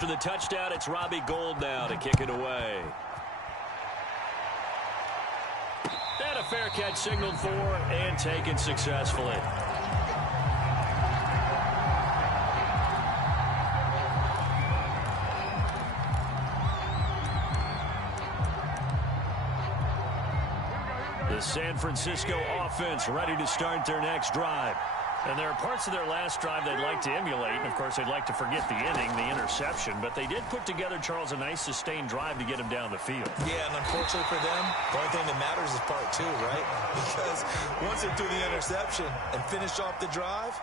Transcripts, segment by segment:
After the touchdown, it's Robbie Gould now to kick it away. And a fair catch signaled for and taken successfully. The San Francisco offense ready to start their next drive. And there are parts of their last drive they'd like to emulate. And, of course, they'd like to forget the inning, the interception. But they did put together, Charles, a nice sustained drive to get him down the field. Yeah, and unfortunately for them, the only thing that matters is part two, right? Because once they threw the interception and finished off the drive,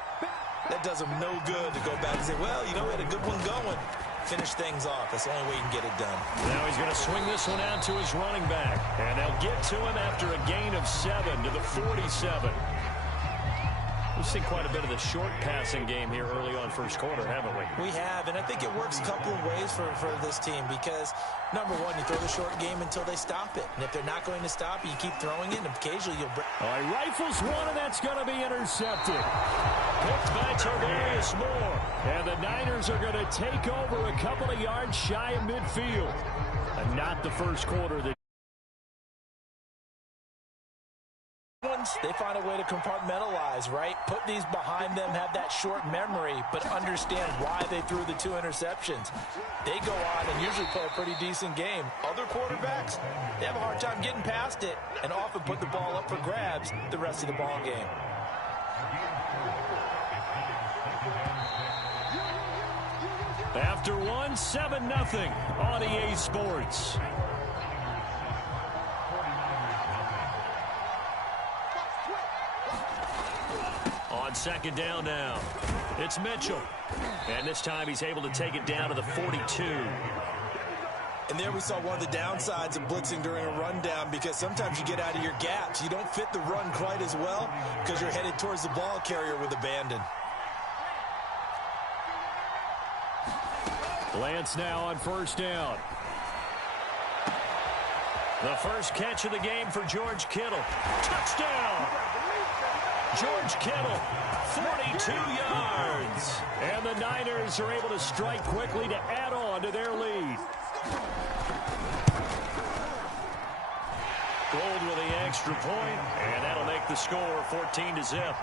that does them no good to go back and say, well, you know, we had a good one going. Finish things off. That's the only way you can get it done. Now he's going to swing this one out to his running back. And they'll get to him after a gain of 7 to the 47. We've seen quite a bit of the short passing game here early on first quarter, haven't we? We have, and I think it works a couple of ways for this team because, number one, you throw the short game until they stop it. And if they're not going to stop it, you keep throwing it, and occasionally you'll break. All right, rifles one, and that's going to be intercepted. Picked by Tarvarius Moore. And the Niners are going to take over a couple of yards shy of midfield. And not the first quarter. They find a way to compartmentalize, right? Put these behind them, have that short memory, but understand why they threw the 2 interceptions. They go on and usually play a pretty decent game. Other quarterbacks, they have a hard time getting past it and often put the ball up for grabs the rest of the ball game. After 1, 7-0 on EA Sports. On second down now, it's Mitchell. And this time he's able to take it down to the 42. And there we saw one of the downsides of blitzing during a rundown because sometimes you get out of your gaps. You don't fit the run quite as well because you're headed towards the ball carrier with abandon. Lance now on first down. The first catch of the game for George Kittle. Touchdown! George Kittle, 42 yards. And the Niners are able to strike quickly to add on to their lead. Gould with the extra point, and that'll make the score 14-0.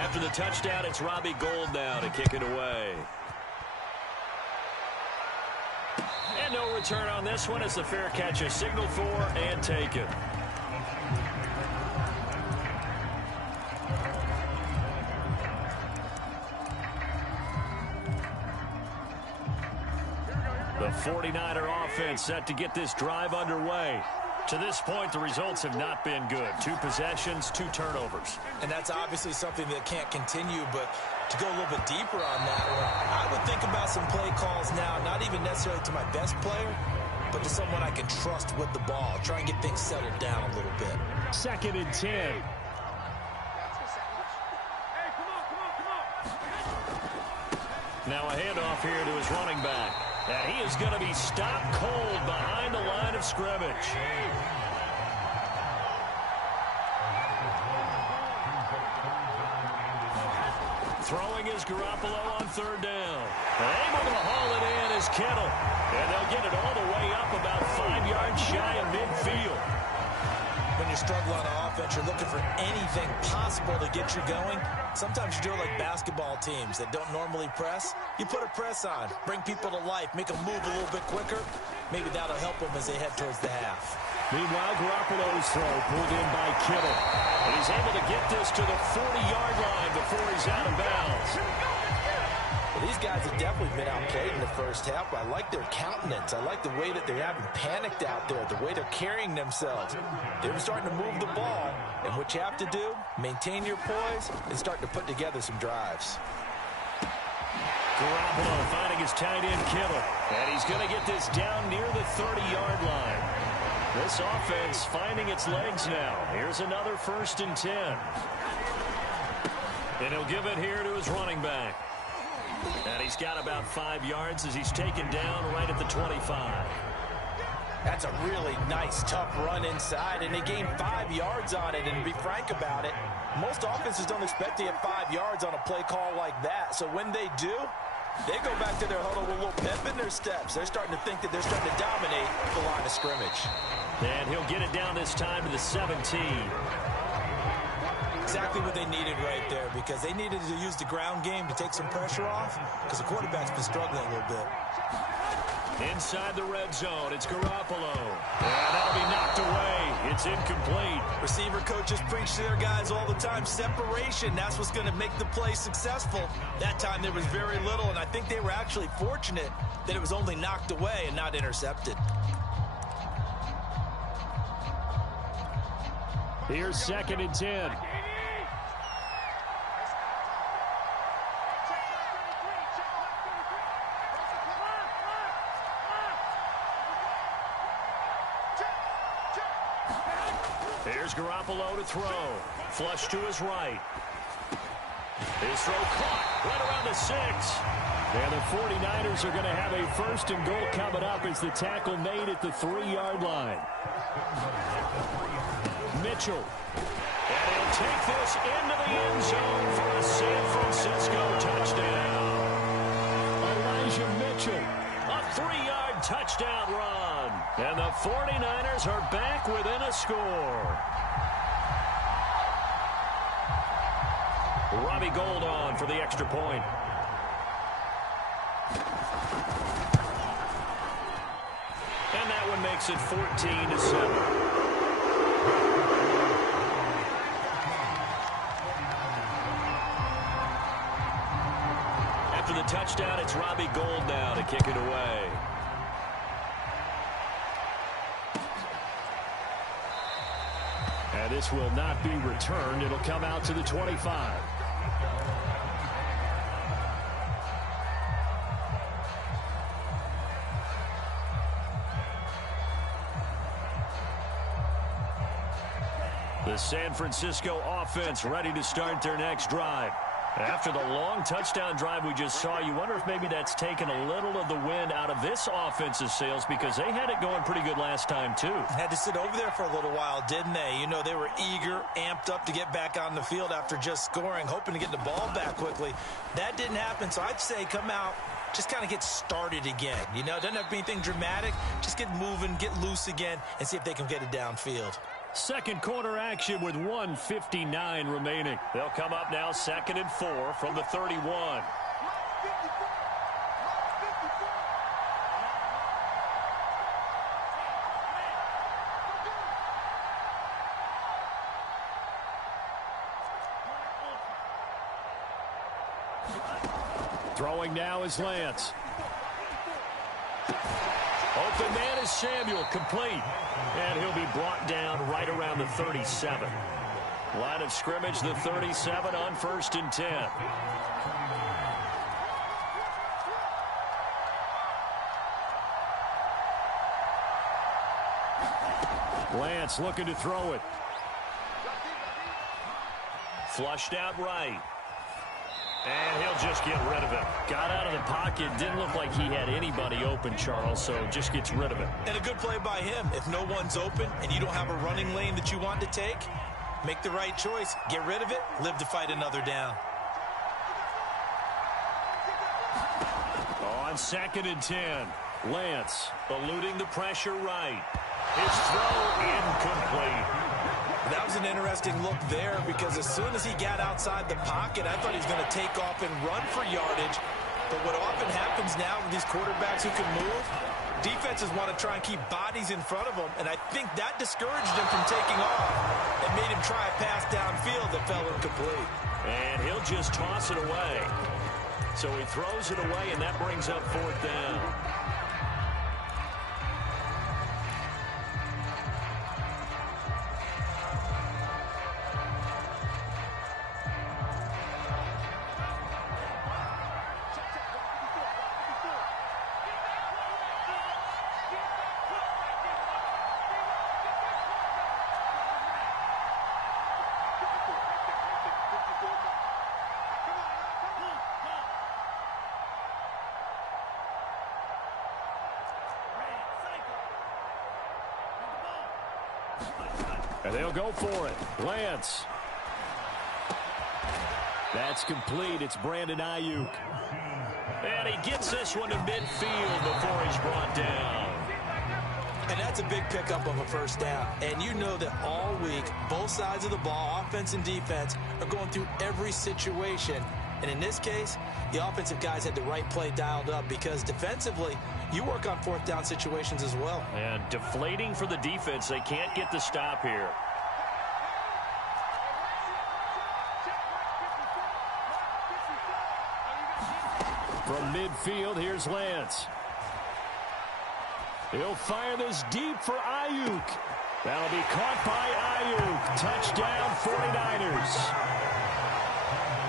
After the touchdown, it's Robbie Gould now to kick it away. And no return on this one as the fair catch is signaled for and taken. The 49er offense set to get this drive underway. To this point, the results have not been good. 2 possessions, 2 turnovers. And that's obviously something that can't continue, but to go a little bit deeper on that one, I would think about some play calls now, not even necessarily to my best player, but to someone I can trust with the ball. Try and get things settled down a little bit. 2nd and 10. Now a handoff here to his running back. And he is going to be stopped cold behind the line of scrimmage. Throwing is Garoppolo on 3rd down. And able to haul it in is Kittle. And they'll get it all the way up about 5 yards shy of midfield. When you're struggling on offense, you're looking for anything possible to get you going. Sometimes you do it like basketball teams that don't normally press. You put a press on, bring people to life, make them move a little bit quicker. Maybe that'll help them as they head towards the half. Meanwhile, Garoppolo's throw pulled in by Kittle. And he's able to get this to the 40-yard line before he's out of bounds. Well, these guys have definitely been outplayed in the first half. I like their countenance. I like the way that they haven't panicked out there, the way they're carrying themselves. They're starting to move the ball, and what you have to do, maintain your poise and start to put together some drives. Garoppolo finding his tight end Kittle, and he's going to get this down near the 30-yard line. This offense finding its legs now. Here's another 1st and 10. And he'll give it here to his running back. And he's got about 5 yards as he's taken down right at the 25. That's a really nice, tough run inside, and they gained 5 yards yards on it. And to be frank about it, most offenses don't expect to get 5 yards on a play call like that. So when they do, they go back to their huddle with a little pep in their steps. They're starting to think that they're starting to dominate the line of scrimmage. And he'll get it down this time to the 17. Exactly what they needed right there, because they needed to use the ground game to take some pressure off, because the quarterback's been struggling a little bit. Inside the red zone, it's Garoppolo. And that'll be knocked away. It's incomplete. Receiver coaches preach to their guys all the time. Separation, that's what's going to make the play successful. That time there was very little, and I think they were actually fortunate that it was only knocked away and not intercepted. Here's 2nd and 10. Here's Garoppolo to throw. Flush to his right. His throw caught right around the 6. And the 49ers are going to have a 1st and goal coming up as the tackle made at the 3-yard line. Mitchell. And he'll take this into the end zone for a San Francisco touchdown. Elijah Mitchell, a 3-yard touchdown run. And the 49ers are back within a score. Robbie Gould on for the extra point. And that one makes it 14-7. After the touchdown, it's Robbie Gould now to kick it away. And this will not be returned. It'll come out to the 25. The San Francisco offense ready to start their next drive. After the long touchdown drive we just saw, you wonder if maybe that's taken a little of the wind out of this offense's sails, because they had it going pretty good last time, too. Had to sit over there for a little while, didn't they? You know, they were eager, amped up to get back on the field after just scoring, hoping to get the ball back quickly. That didn't happen, so I'd say come out, just kind of get started again. You know, doesn't have to be anything dramatic. Just get moving, get loose again, and see if they can get it downfield. Second quarter action with 1:59 remaining. They'll come up now 2nd and 4 from the 31. Throwing now is Lance. Open man is Samuel, complete. And he'll be brought down right around the 37. Line of scrimmage, the 37 on 1st and 10. Lance looking to throw it. Flushed out right. And he'll just get rid of it. Got out of the pocket. Didn't look like he had anybody open, Charles, so just gets rid of it. And a good play by him. If no one's open and you don't have a running lane that you want to take, make the right choice. Get rid of it. Live to fight another down. On 2nd and 10, Lance eluding the pressure right. His throw incomplete. That was an interesting look there, because as soon as he got outside the pocket, I thought he was going to take off and run for yardage. But what often happens now with these quarterbacks who can move, defenses want to try and keep bodies in front of them, and I think that discouraged him from taking off and made him try a pass downfield that fell incomplete. And he'll just toss it away. So he throws it away, and that brings up 4th down. And they'll go for it. Lance. That's complete. It's Brandon Ayuk. And he gets this one to midfield before he's brought down. And that's a big pickup of a first down. And you know that all week, both sides of the ball, offense and defense, are going through every situation. And in this case, the offensive guys had the right play dialed up because defensively, you work on fourth down situations as well. And deflating for the defense. They can't get the stop here. From midfield, here's Lance. He'll fire this deep for Ayuk. That'll be caught by Ayuk. Touchdown, 49ers.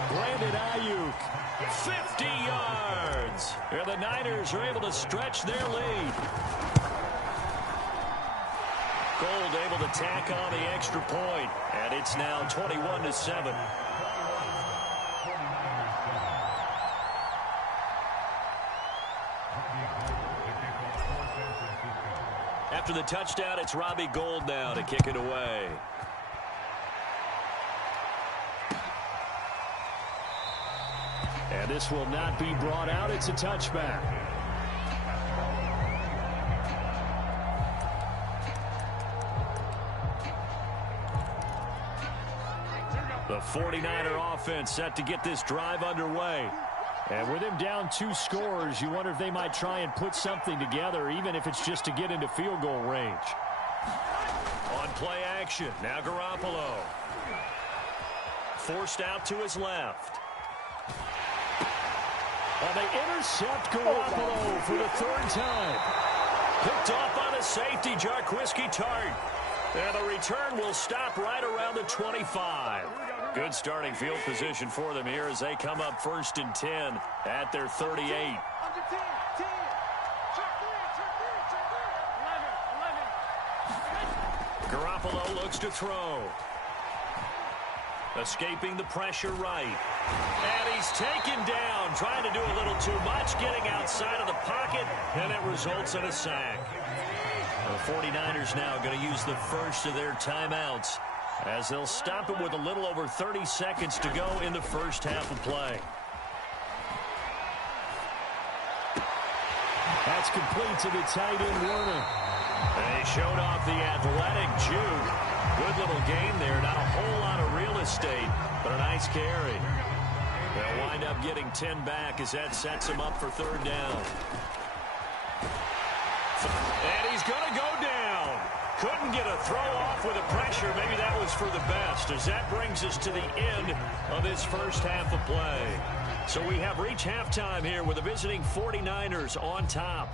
Brandon Ayuk, 50 yards. And the Niners are able to stretch their lead. Gold able to tack on the extra point, and it's now 21-7. After the touchdown, it's Robbie Gould now to kick it away. And this will not be brought out. It's a touchback. The 49er offense set to get this drive underway. And with him down 2 scores, you wonder if they might try and put something together, even if it's just to get into field goal range. On play action, now Garoppolo. Forced out to his left. And they intercept Garoppolo for the 3rd time. Picked off by the safety, Jarquiski Tart. And the return will stop right around the 25. Good starting field position for them here as they come up 1st and 10 at their 38. Garoppolo looks to throw. Escaping the pressure right. And he's taken down, trying to do a little too much, getting outside of the pocket, and it results in a sack. The 49ers now going to use the first of their timeouts as they'll stop him with a little over 30 seconds to go in the first half of play. That's complete to the tight end, Werner. They showed off the athletic juke. Good little game there. Not a whole lot of real estate, but a nice carry. They'll wind up getting 10 back as that sets him up for 3rd down. And he's going to go down. Couldn't get a throw off with the pressure. Maybe that was for the best, as that brings us to the end of this first half of play. So we have reached halftime here with the visiting 49ers on top.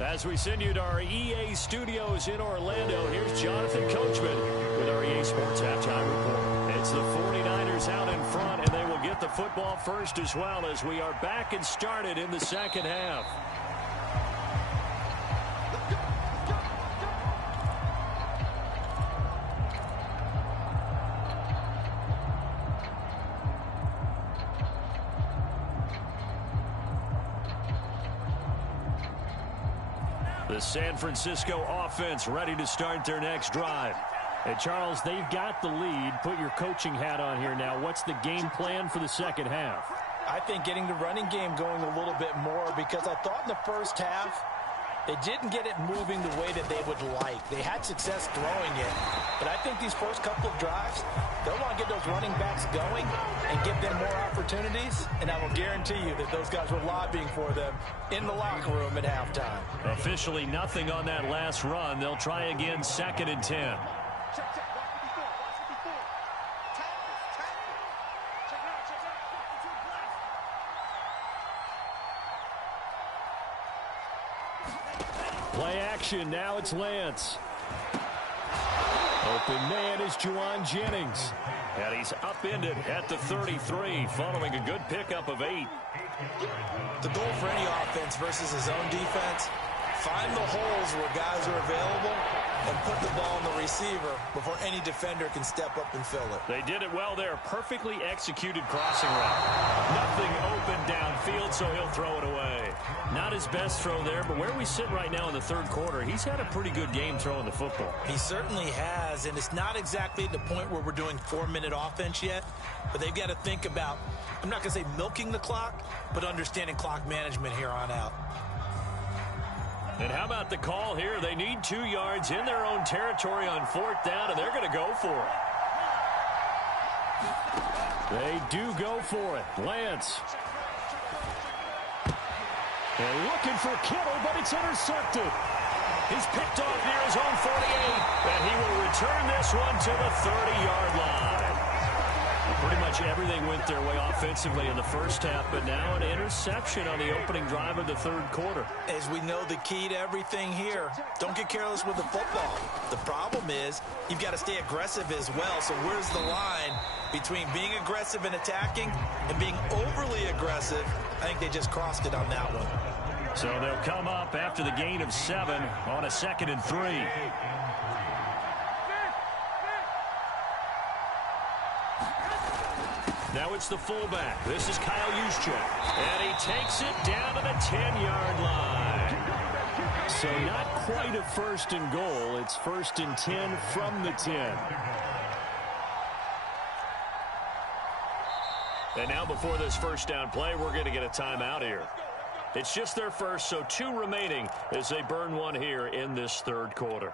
As we send you to our EA studios in Orlando, here's Jonathan Coachman with our EA Sports Halftime Report. It's the 49ers out in front, and they will get the football first as well as we are back and started in the second half. The San Francisco offense ready to start their next drive. And Charles, they've got the lead. Put your coaching hat on here now. What's the game plan for the second half? I think getting the running game going a little bit more, because I thought in the first half they didn't get it moving the way that they would like. They had success throwing it, but I think these first couple of drives, they'll want to get those running backs going and give them more opportunities, and I will guarantee you that those guys were lobbying for them in the locker room at halftime. Officially nothing on that last run. They'll try again, 2nd and 10. Play action, now it's Lance. Open man is Juwan Jennings. And he's upended at the 33, following a good pickup of 8. The goal for any offense versus his own defense, find the holes where guys are available and put the ball on the receiver before any defender can step up and fill it. They did it well there. Perfectly executed crossing route. Nothing open downfield, so he'll throw it away. Not his best throw there, but where we sit right now in the third quarter, he's had a pretty good game throwing the football. He certainly has, and it's not exactly at the point where we're doing 4-minute offense yet, but they've got to think about, I'm not going to say milking the clock, but understanding clock management here on out. And how about the call here? They need 2 yards in their own territory on 4th down, and they're going to go for it. They do go for it. Lance. And looking for Kittle, but it's intercepted. He's picked off near his own 48, and he will return this one to the 30-yard line. Pretty much everything went their way offensively in the first half, but now an interception on the opening drive of the third quarter. As we know, the key to everything here, don't get careless with the football. The problem is you've got to stay aggressive as well. So where's the line between being aggressive and attacking and being overly aggressive? I think they just crossed it on that one. So they'll come up after the gain of 7 on a 2nd and 3. Now it's the fullback. This is Kyle Juszczyk. And he takes it down to the 10-yard line. So not quite a 1st and goal. It's 1st and 10 from the 10. And now before this first down play, we're going to get a timeout here. It's just their first, so 2 remaining as they burn one here in this third quarter.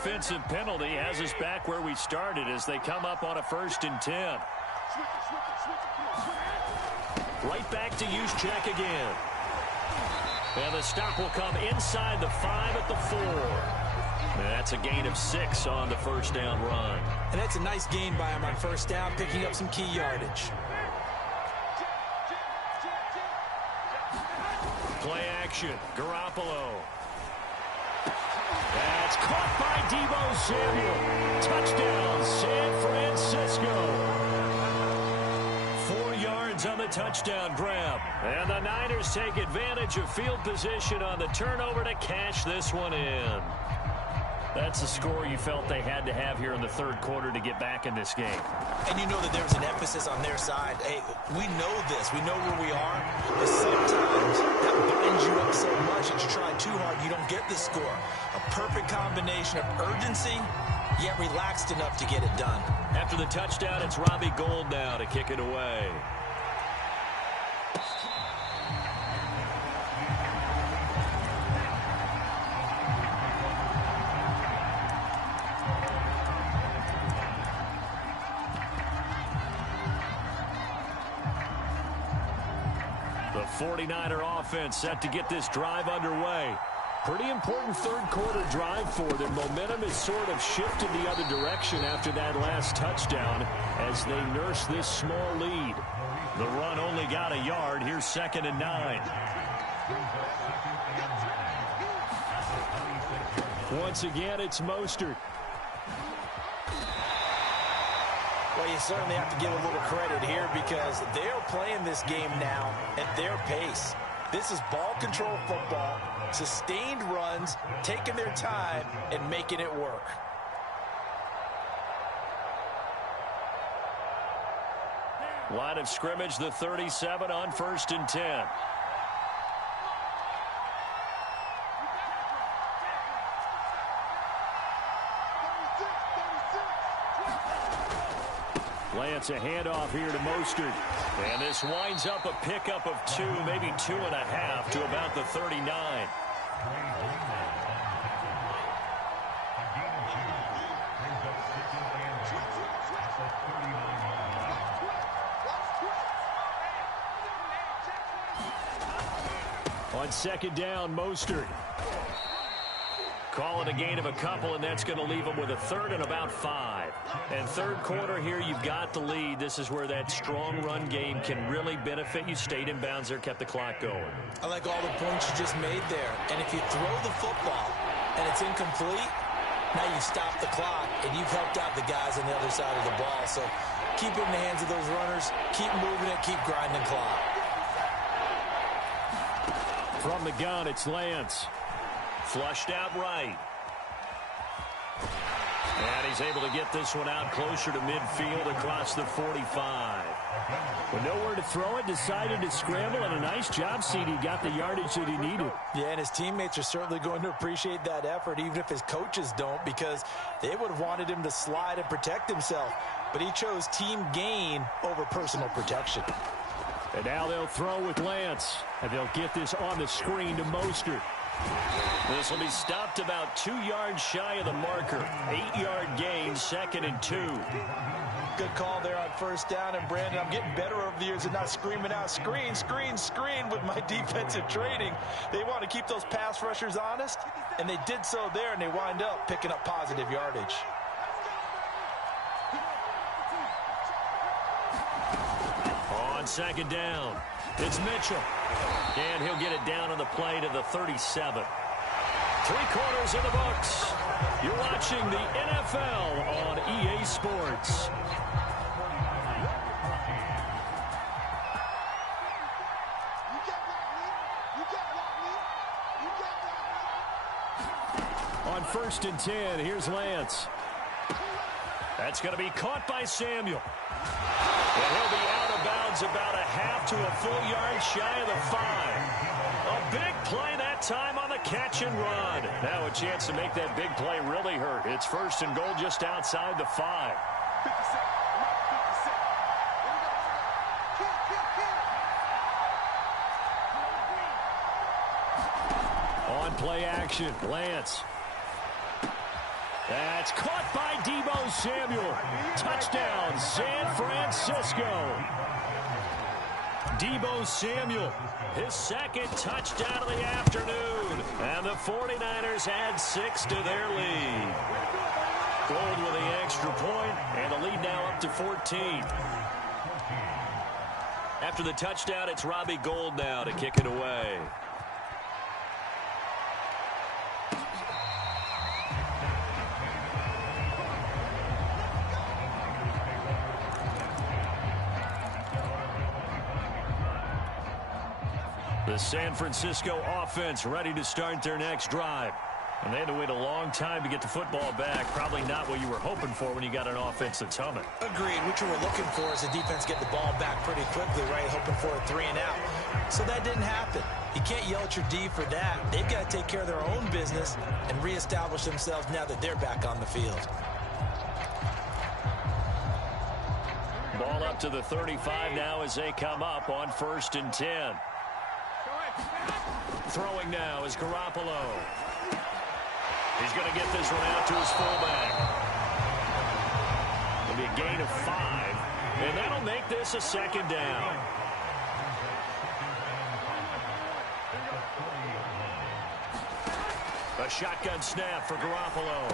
offensive penalty has us back where we started as they come up on a 1st and 10. Right back to Juszczyk again. And the stop will come inside the 5 at the 4. And that's a gain of 6 on the first down run. And that's a nice gain by him on first down, picking up some key yardage. Play action. Garoppolo. That's caught by Deebo Samuel. Touchdown, San Francisco. 4 yards on the touchdown grab. And the Niners take advantage of field position on the turnover to cash this one in. That's the score you felt they had to have here in the 3rd quarter to get back in this game. And you know that there's an emphasis on their side. Hey, we know this. We know where we are. But sometimes that binds you up so much that you try too hard, you don't get the score. A perfect combination of urgency, yet relaxed enough to get it done. After the touchdown, it's Robbie Gould now to kick it away. The 49er offense set to get this drive underway. Pretty important 3rd quarter drive for them. Momentum is sort of shifted the other direction after that last touchdown as they nurse this small lead. The run only got a yard. Here's 2nd and 9. Once again, it's Mostert. Well, you certainly have to give a little credit here because they're playing this game now at their pace. This is ball control football, sustained runs, taking their time, and making it work. Line of scrimmage, the 37 on 1st and 10. Lance, a handoff here to Mostert. And this winds up a pickup of 2, maybe 2.5 to about the 39. On 2nd down, Mostert. Call it a gain of a couple, and that's going to leave them with a 3rd and about 5. And 3rd quarter here, you've got the lead. This is where that strong run game can really benefit you. Stayed in bounds there, kept the clock going. I like all the points you just made there. And if you throw the football and it's incomplete, now you stop the clock, and you've helped out the guys on the other side of the ball. So keep it in the hands of those runners. Keep moving it. Keep grinding clock. From the gun, it's Lance. Flushed out right. And he's able to get this one out closer to midfield across the 45. With nowhere to throw it, decided to scramble, and a nice job, CD. Got the yardage that he needed. Yeah, and his teammates are certainly going to appreciate that effort, even if his coaches don't, because they would have wanted him to slide and protect himself. But he chose team gain over personal protection. And now they'll throw with Lance. And they'll get this on the screen to Mostert. This will be stopped about 2 yards shy of the marker. 8-yard gain, 2nd and 2. Good call there on first down. And, Brandon, I'm getting better over the years and not screaming out, screen, screen, screen with my defensive training. They want to keep those pass rushers honest, and they did so there, and they wind up picking up positive yardage. On 2nd down, it's Mitchell. And he'll get it down on the play to the 37. 3 quarters in the books. You're watching the NFL on EA Sports. On 1st and 10, here's Lance. That's going to be caught by Samuel. And he'll be out of bounds about a half to a full yard shy of the 5. A big play that time on the catch and run. Now a chance to make that big play really hurt. It's 1st and goal just outside the 5. On play action, Lance. That's caught by Deebo Samuel. Touchdown, San Francisco. Deebo Samuel, his second touchdown of the afternoon. And the 49ers add 6 to their lead. Gold with the extra point, and the lead now up to 14. After the touchdown, it's Robbie Gould now to kick it away. The San Francisco offense ready to start their next drive. And they had to wait a long time to get the football back. Probably not what you were hoping for when you got an offense that's humming. Agreed. What you were looking for is the defense get the ball back pretty quickly, right? Hoping for a 3 and out. So that didn't happen. You can't yell at your D for that. They've got to take care of their own business and reestablish themselves now that they're back on the field. Ball up to the 35 now as they come up on 1st and 10. Throwing now is Garoppolo. He's going to get this one out to his fullback. It'll be a gain of 5, and that'll make this a 2nd down. A shotgun snap for Garoppolo.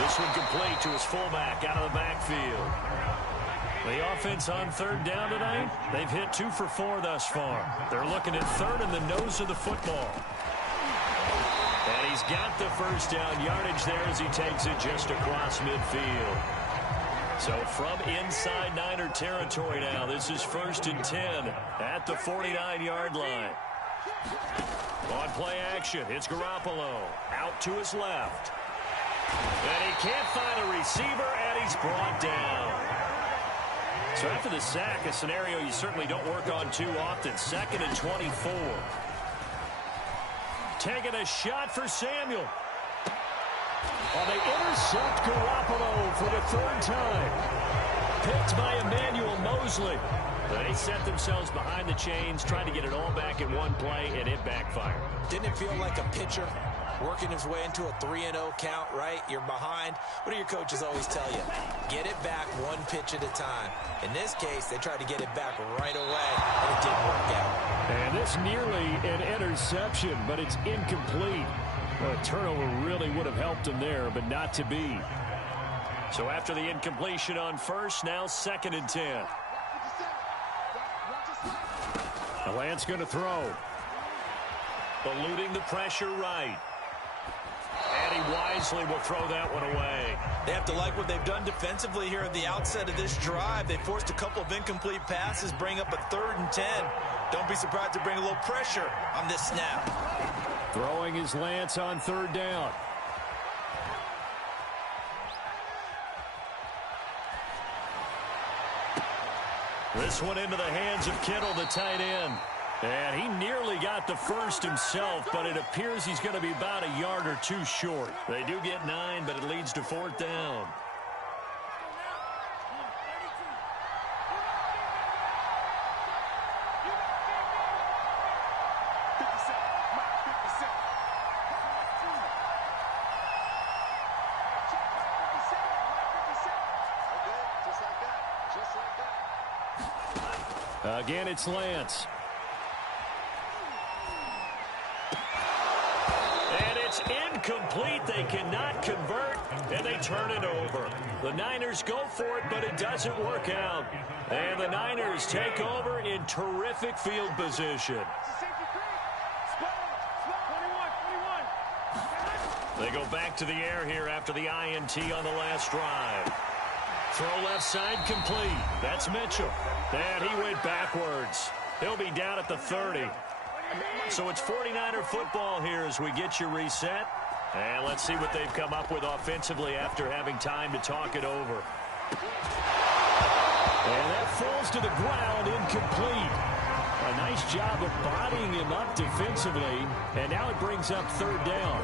This one complete to his fullback out of the backfield. The offense on 3rd down tonight, they've hit 2 for 4 thus far. They're looking at 3rd in the nose of the football. And he's got the 1st down yardage there as he takes it just across midfield. So from inside Niner territory now, this is 1st and 10 at the 49-yard line. On play action, it's Garoppolo out to his left. And he can't find a receiver, and he's brought down. So after the sack, a scenario you certainly don't work on too often. 2nd and 24. Taking a shot for Samuel. Oh, they intercept Garoppolo for the 3rd time. Picked by Emmanuel Mosley. They set themselves behind the chains, trying to get it all back in one play, and it backfired. Didn't it feel like a pitcher working his way into a 3-0 count, right? You're behind. What do your coaches always tell you? Get it back 1 pitch at a time. In this case, they tried to get it back right away, and it didn't work out. And this nearly an interception, but it's incomplete. Well, a turnover really would have helped him there, but not to be. So after the incompletion on 1st, now 2nd and 10. Lance going to throw. Eluding the pressure right. And he wisely will throw that one away. They have to like what they've done defensively here at the outset of this drive. They forced a couple of incomplete passes, bring up a 3rd and 10. Don't be surprised to bring a little pressure on this snap. Throwing is Lance on 3rd down. This one into the hands of Kittle, the tight end. And he nearly got the 1st himself, but it appears he's going to be about a yard or 2 short. They do get 9, but it leads to 4th down. Again, it's Lance. And it's incomplete. They cannot convert, and they turn it over. The Niners go for it, but it doesn't work out. And the Niners take over in terrific field position. They go back to the air here after the INT on the last drive. Throw left side complete. That's Mitchell. And he went backwards. He'll be down at the 30. So it's 49er football here as we get you reset. And let's see what they've come up with offensively after having time to talk it over. And that falls to the ground, incomplete. A nice job of bodying him up defensively. And now it brings up 3rd down.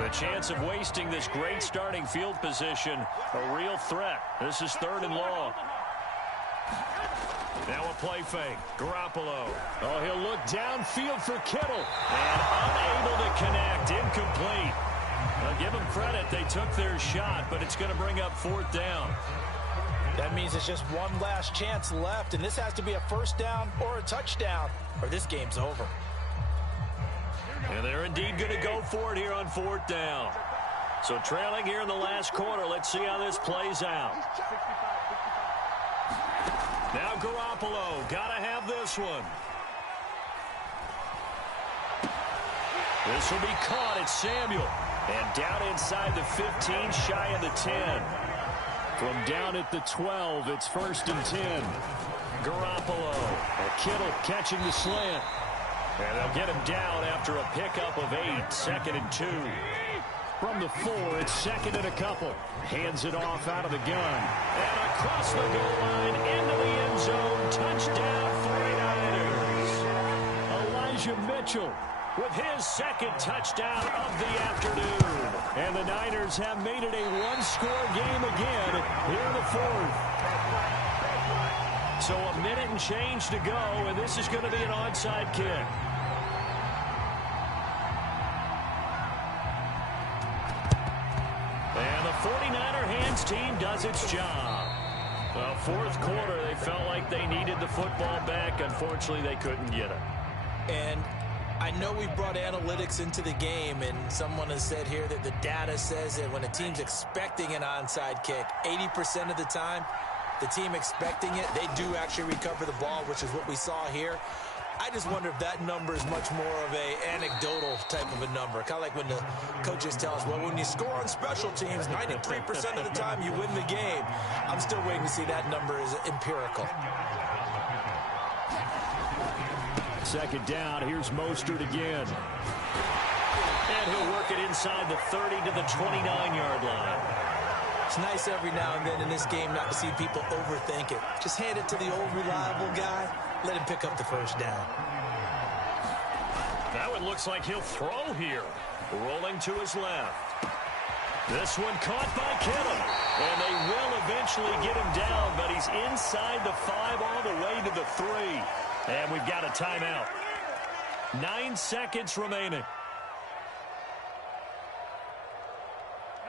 The chance of wasting this great starting field position, a real threat. This is 3rd and long. Now a play fake. Garoppolo. Oh, he'll look downfield for Kittle. And unable to connect. Incomplete. I'll give them credit. They took their shot, but it's going to bring up 4th down. That means it's just one last chance left, and this has to be a first down or a touchdown, or this game's over. And they're indeed going to go for it here on 4th down. So trailing here in the last quarter. Let's see how this plays out. Now Garoppolo, got to have this one. This will be caught. It's Samuel. And down inside the 15, shy of the 10. From down at the 12, it's 1st and 10. Garoppolo. Kittle catching the slant. And they'll get him down after a pickup of 8. 2nd and 2. From the 4, it's 2nd and a couple. Hands it off out of the gun. And across the goal line, into the end zone. Touchdown, 49ers. Elijah Mitchell with his 2nd touchdown of the afternoon. And the Niners have made it a one-score game again here in the 4th. So a minute and change to go, and this is going to be an onside kick. And the 49er hands team does its job. Well, 4th quarter, they felt like they needed the football back. Unfortunately, they couldn't get it. And I know we brought analytics into the game, and someone has said here that the data says that when a team's expecting an onside kick, 80% of the time, the team expecting it, they do actually recover the ball, which is what we saw here. I just wonder if that number is much more of a anecdotal type of a number. Kind of like when the coaches tell us, well, when you score on special teams, 93% of the time you win the game. I'm still waiting to see that number is empirical. 2nd down. Here's Mostert again. And he'll work it inside the 30 to the 29-yard line. It's nice every now and then in this game not to see people overthink it. Just hand it to the old reliable guy. Let him pick up the 1st down. That one looks like he'll throw here. Rolling to his left. This one caught by Kittle. And they will eventually get him down, but he's inside the 5 all the way to the 3. And we've got a timeout. 9 seconds remaining.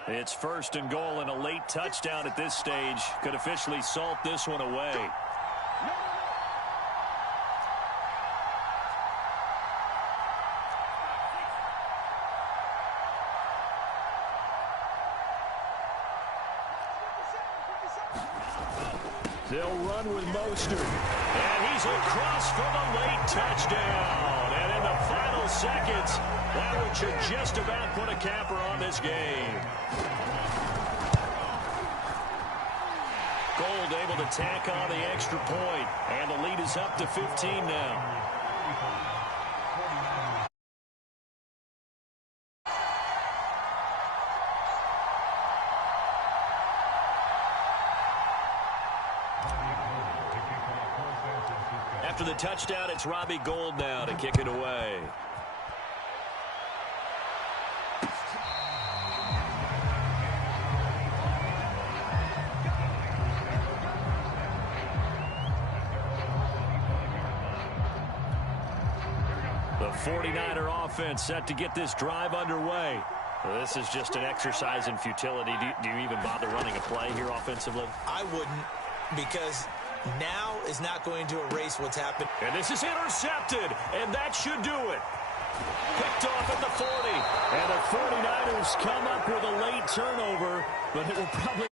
It's 1st and goal, and a late touchdown at this stage could officially salt this one away. They'll run with Mostert. And he's across for the late touchdown. And in the final seconds, that one should just about put a capper on this game. Gold able to tack on the extra point. And the lead is up to 15 now. After the touchdown, it's Robbie Gould now to kick it away. The 49er offense set to get this drive underway. Well, this is just an exercise in futility. Do you even bother running a play here offensively? I wouldn't, because now is not going to erase what's happened. And this is intercepted, and that should do it. Picked off at the 40. And the 49ers come up with a late turnover, but it will probably